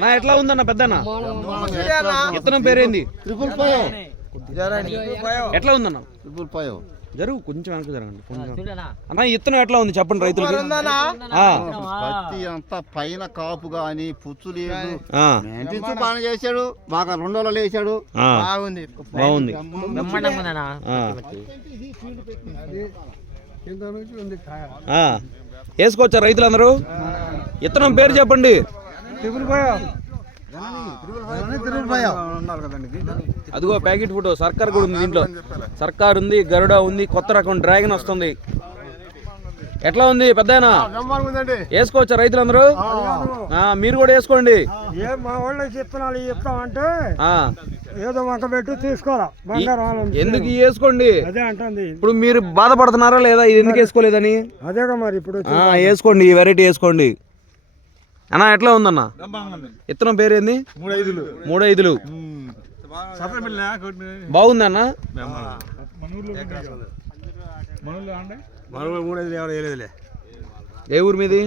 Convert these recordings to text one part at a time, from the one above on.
నా ఎట్లా ఉందన్న పెద్దన్న విత్తనం పేరేంది? ఎట్లా ఉందన్న? జరుగు కొంచెం వెనక జరగండి అన్న. విత్తనం ఎట్లా ఉంది చెప్పండి రైతులకి. పత్తి అంతా పైన కాపు గాని పుచ్చు లేదు, బాగా చేశాడు, బాగా 2 రోజులు వేసాడు, బాగుంది బాగుంది. వేసుకోవచ్చా రైతులందరూ? విత్తనం పేరు చెప్పండి. అదిగో ప్యాకెట్ ఫోటో సర్కార్ కూడా ఉంది దీంట్లో. సర్కార్ ఉంది, గరుడ ఉంది, కొత్త రకం డ్రాగన్ వస్తుంది. ఎట్లా ఉంది పెద్దనా? వేసుకోవచ్చా రైతులందరూ? మీరు కూడా వేసుకోండి. మా వాళ్ళకి విత్తనాలు ఇస్తామంటే ఏదో వంక పెట్టి తీసుకోవాలా. ఎందుకు వేసుకోండి. అదే అంటుంది. ఇప్పుడు మీరు బాధపడుతున్నారా లేదా ఇది ఎందుకు వేసుకోలేదని? అదేగా మరి ఇప్పుడు వేసుకోండి, ఈ వెరైటీ వేసుకోండి అన్న. ఎట్లా ఉందన్న విత్తనం పేరేంది? 3-5 బాగుంది అన్న. ఏ ఊరు మీది?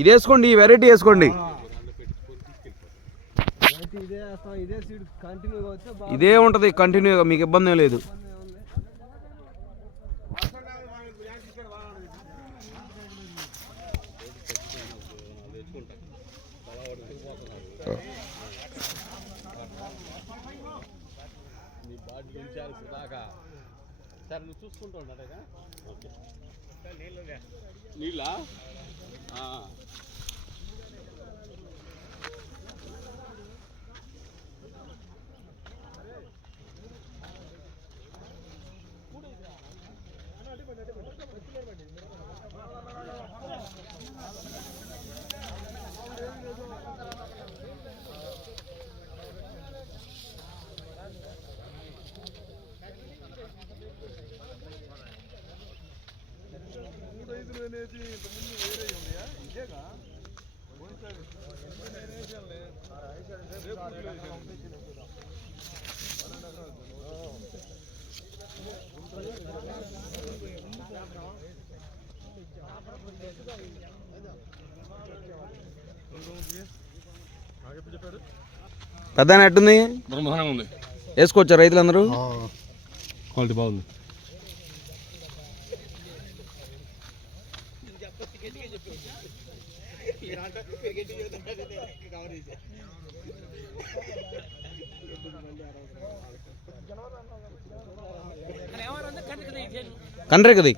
ఇది వేసుకోండి, ఈ వెరైటీ వేసుకోండి. ఇదే ఉంటది కంటిన్యూగా, మీకు ఇబ్బంది లేదు. నీళ్ళ పెద్ద ఎట్టుంది? వేసుకోవచ్చా రైతులందరూ? క్వాలిటీ బాగుంది. కండ్రే కదా